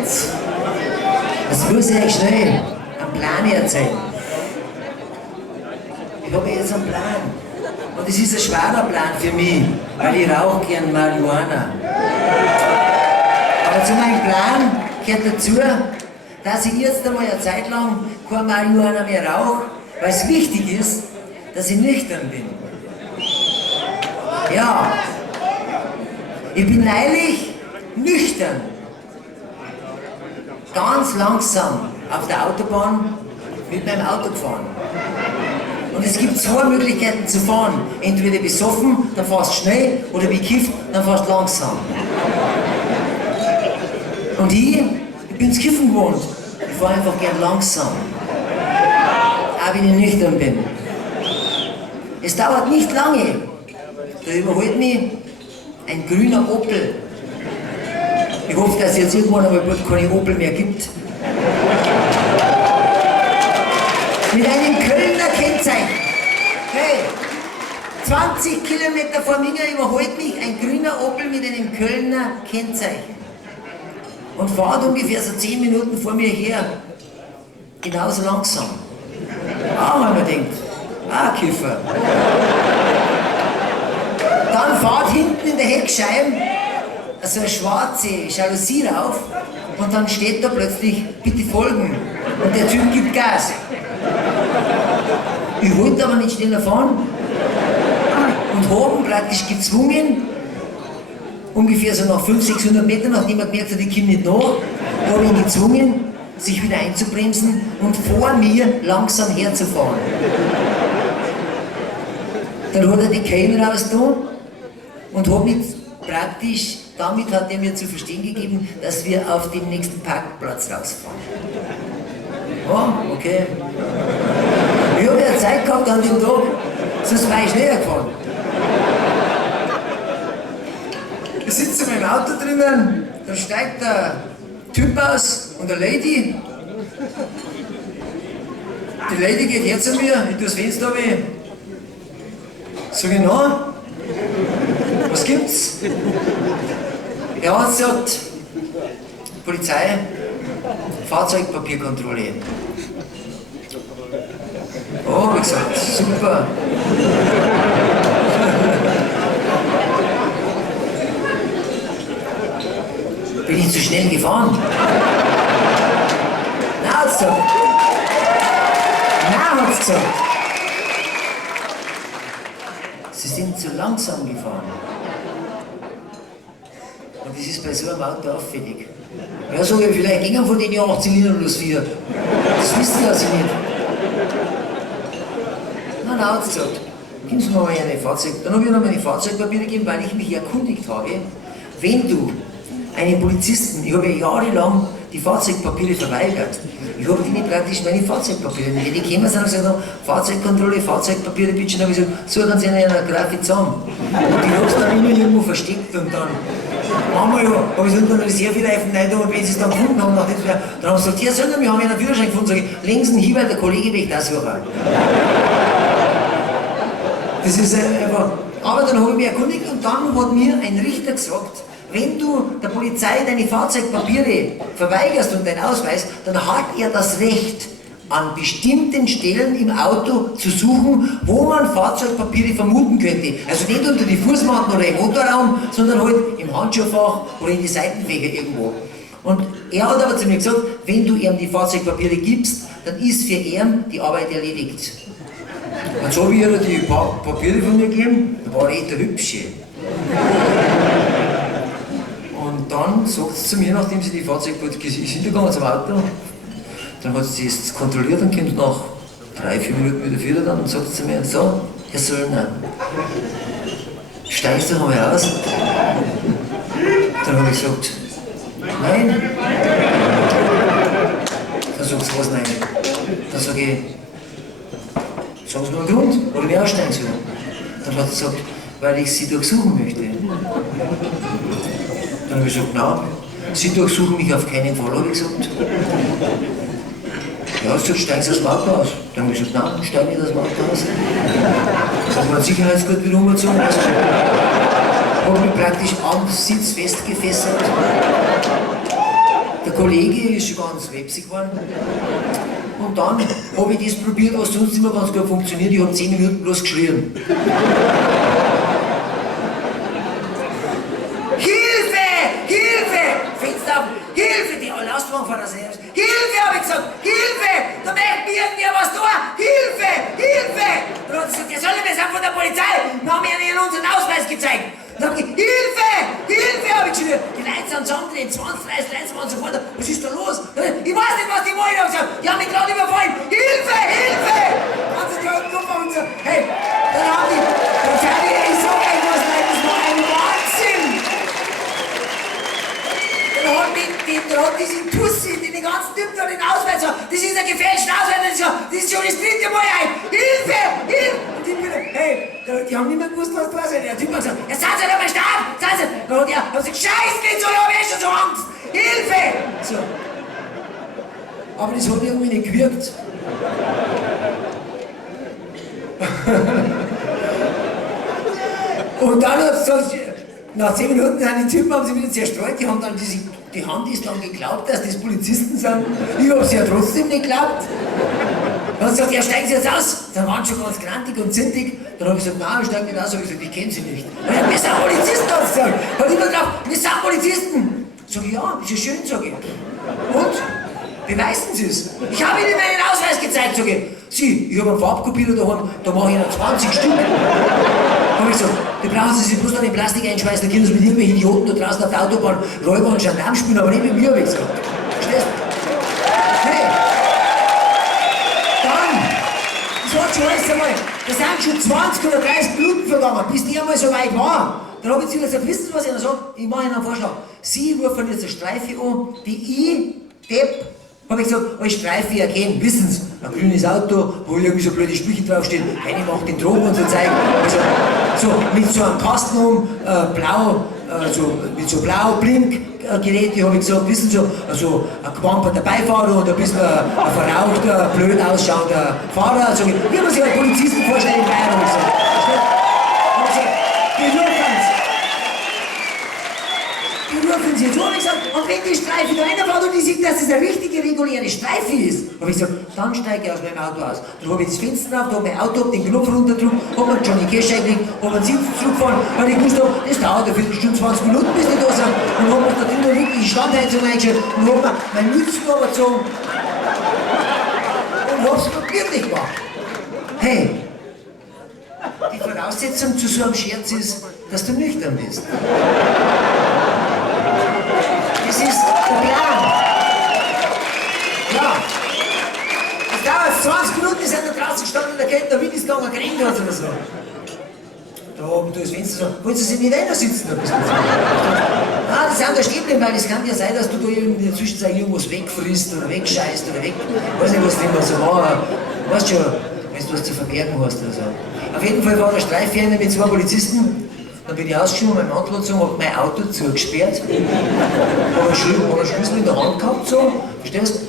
jetzt. Das muss ich euch schnell einen Plan erzählen. Ich habe jetzt einen Plan. Und das ist ein schwerer Plan für mich, weil ich rauche gern Marihuana. Aber zu meinem Plan gehört dazu, dass ich jetzt einmal eine Zeit lang kein Marihuana mehr rauche, weil es wichtig ist, dass ich nüchtern bin. Ja, ich bin neulich nüchtern, ganz langsam auf der Autobahn mit meinem Auto gefahren. Und es gibt zwei Möglichkeiten zu fahren. Entweder besoffen, dann fährst du schnell, oder bekifft, dann fährst du langsam. Und ich bin das Kiffen gewohnt. Ich fahre einfach gern langsam. Auch wenn ich nüchtern bin. Es dauert nicht lange. Da überholt mich ein grüner Opel. Ich hoffe, dass es jetzt irgendwann einmal keine Opel mehr gibt. Mit einem Kölner Kennzeichen. Hey, 20 Kilometer vor mir überholt mich ein grüner Opel mit einem Kölner Kennzeichen. Und fährt ungefähr so 10 Minuten vor mir her. Genauso langsam. Auch wenn man denkt, Kiffer. Dann fährt hinten in der Heckscheibe so eine schwarze Jalousie rauf und dann steht da plötzlich, bitte folgen. Und der Typ gibt Gas. Ich wollte aber nicht schneller fahren und haben praktisch gezwungen, ungefähr so nach 500-600 Metern, nachdem er gemerkt hat, ich komme nicht nach, habe ihn gezwungen, sich wieder einzubremsen und vor mir langsam herzufahren. Dann hat er die Kellen rausgetan und hat mich praktisch, damit hat er mir zu verstehen gegeben, dass wir auf den nächsten Parkplatz rausfahren. Oh, okay. Ich habe ja Zeit gehabt an dem Tag, sonst wäre ich schneller gefahren. Ich sitze in meinem Auto drinnen, da steigt der Typ aus und eine Lady. Die Lady geht her zu mir, ich tue das Fenster runter. Sag ich, na, was gibt's? Er hat gesagt, Polizei, Fahrzeugpapierkontrolle. Oh, hab ich gesagt, super. Bin ich zu schnell gefahren? Na, hat's gesagt. Na, hat's gesagt. Sie sind zu langsam gefahren. Und das ist bei so einem Auto auffällig. Ja, sag ich, vielleicht gingen von den Jahren 18 Litern plus 4. Das wissen ja Sie nicht. Na, hat es gesagt. Geben Sie mir mal eine Fahrzeug. Dann habe ich noch meine Fahrzeugpapiere gegeben, weil ich mich erkundigt habe, wenn du einen Polizisten, ich habe ja jahrelang die Fahrzeugpapiere verweigert. Ich habe denen praktisch meine Fahrzeugpapiere, wenn die gekommen sind und gesagt haben, Fahrzeugkontrolle, Fahrzeugpapiere, bitte, dann habe ich gesagt, suchen Sie einen Grafik zusammen. Und ich habe es dann immer irgendwo versteckt und dann, manchmal habe ich es unter einer Reservereifen rein und wenn sie es dann gefunden haben, dann haben sie gesagt, ja, sagen wir haben einen Führerschein gefunden, sage ich, legen Sie ihn hin, weil der Kollege möchte das suchen. Das ist einfach, aber dann habe ich mich erkundigt und dann hat mir ein Richter gesagt, wenn du der Polizei deine Fahrzeugpapiere verweigerst und deinen Ausweis, dann hat er das Recht, an bestimmten Stellen im Auto zu suchen, wo man Fahrzeugpapiere vermuten könnte. Also nicht unter die Fußmatten oder im Motorraum, sondern halt im Handschuhfach oder in die Seitenfächer irgendwo. Und er hat aber zu mir gesagt, wenn du ihm die Fahrzeugpapiere gibst, dann ist für ihn die Arbeit erledigt. Und so wie er die Papiere von mir gegeben, da war er echt der Hübsche. Und dann sagt sie zu mir, nachdem sie die Fahrzeugpapiere ist hintergegangen zum Auto, dann hat sie es kontrolliert und kommt nach 3-4 Minuten wieder wieder dann und sagt zu mir, so, Herr Söllner, steigst du noch mal aus? Dann habe ich gesagt, nein. Dann sagt sie, was nein? Dann sage ich, sagen Sie mir einen Grund, warum ich aussteigen soll. Dann hat sie gesagt, weil ich Sie durchsuchen möchte. Dann habe ich gesagt, nein, Sie durchsuchen mich auf keinen Fall, habe ich gesagt. Ja, so steigen Sie aus dem Auto aus. Dann habe ich gesagt, nein, steige nicht aus dem Auto aus. Das hat man Sicherheitsgurt wieder umgezogen. Habe mich praktisch am Sitz festgefesselt. Der Kollege ist schon ganz websig geworden. Und dann habe ich das probiert, was sonst immer ganz gut funktioniert. Ich habe 10 Minuten bloß geschrien. Hilfe! Hilfe! Fenster auf! Hilfe! Die alle Auswagen von der Serie. Hilfe, habe ich gesagt! Hilfe! Da möchte mir irgendwer was tun! Hilfe! Hilfe! Dann hat er gesagt, ja, sollen wir sagen von der Polizei? Dann haben wir ihnen unseren Ausweis gezeigt. Dann habe ich gesagt, Hilfe! Hilfe, habe ich geschrien. Die Leute sind zusammengedreht, 20, 30 Leute waren sofort. Was ist da los? Ich weiß nicht, was die wollen. Ich habe gesagt, die haben mich gerade überfallen. Hilfe! Hilfe! Dann haben sie die Kopf und gesagt, hey, dann haben die, ich sag euch was, Leute, das war ein Wahnsinn! Dann hat diese Tussi, die den ganzen Typen da den Ausweis hat, das ist ein gefälschter Ausweis, das ist schon das 3. Mal ein. Hilfe! Hilfe! Und die Bilder, hey, die haben nicht mehr gewusst, was da ist. Der Typ hat gesagt, ja, seid ihr doch mal stark! Seid ihr! Dann hat er gesagt, Scheiß geht's, ich hab schon so Angst! Hilfe! So. Aber das hat irgendwie nicht gewirkt. Und dann hat es gesagt, nach 10 Minuten sind die Typen haben sie wieder zerstreut, die haben dann die Handys dann geglaubt, dass das Polizisten sind. Ich habe sie ja trotzdem nicht geglaubt. Dann hat sie gesagt, ja, steigen Sie jetzt aus. Dann waren sie schon ganz grantig und zintig. Dann habe ich gesagt, nein, ich steige nicht aus. Habe ich gesagt, ich kenne Sie nicht. Dann hat er, wir sind Polizisten, hat sie gesagt. Hat immer gedacht, wir sind Polizisten. Sag ich, ja, ist ja schön, sag ich. Und? Beweisen Sie es. Ich habe Ihnen meinen Ausweis gezeigt, sag ich. Sie, ich habe einen Farbkopierer daheim, da mache ich Ihnen 20 Stück. Hab ich gesagt, da brauchen Sie sich bloß noch in Plastik einschweißen, dann können Sie mit irgendwelchen Idioten da draußen auf der Autobahn Räuber und Gendarm spielen, aber nicht mit mir, habe ich gesagt. Verstehst du? Hey! Dann, das hat schon alles einmal, da sind schon 20 oder 30 Minuten vergangen, bis die einmal so weit waren. Dann habe ich zu ihnen gesagt, wissen Sie, was ich Ihnen sage? Ich mache Ihnen einen Vorschlag. Sie rufen jetzt eine Streife an, die ich, Depp, habe ich gesagt, als Streife erkennen, wissen Sie, ein grünes Auto, wo irgendwie so blöde Sprüche draufstehen, eine macht den Drogen und so Zeug. Also, so mit so einem Kasten blau, mit so blau Blinkgeräte, habe ich gesagt, wissen Sie, also ein gewamperter Beifahrer und ein bisschen ein verrauchter, blöd ausschauender Fahrer. Also, wie man sich einen Polizisten vorstellt in Bayern, habe ich gesagt. Die rufen Sie so, habe ich gesagt, und wenn die Streife da reinfährt und die sieht, dass es eine richtige, reguläre Streife ist, habe ich gesagt, dann steige ich aus meinem Auto aus. Dann habe ich das Fenster auf, da habe ich mein Auto, hab den Knopf runtergedrückt, habe mir Johnny Cash eingekriegt, habe einen Sitz zurückgefahren, weil ich wusste, das dauert eine Viertelstunde, 20 Minuten, bis die da sind. Und habe mir da drin wirklich die Standheizung eingestellt und habe mir mein Mützen übergezogen und habe es wirklich gemacht. Hey, die Voraussetzung zu so einem Scherz ist, dass du nüchtern bist. Das ist der Plan. Ja. Es dauert 20 Minuten, die sind da draußen gestanden, der Kind, der Wind ist gegangen, geregnet hat oder so. Da oben durch das Fenster so, wollen Sie sich nicht einer sitzen? Ah, die sind da stehen bleiben, weil es kann ja sein, dass du da in der Zwischenzeit irgendwas wegfrisst oder wegscheißt oder weg. Weiß nicht, was du immer so war. Weißt schon, wenn du was zu verbergen hast oder so. Auf jeden Fall war der Streife mit 2 Polizisten. Dann bin ich ausgeschoben, mein Mantel angezogen, hab mein Auto zugesperrt, hab einen Schlüssel in der Hand gehabt, so, verstehst du?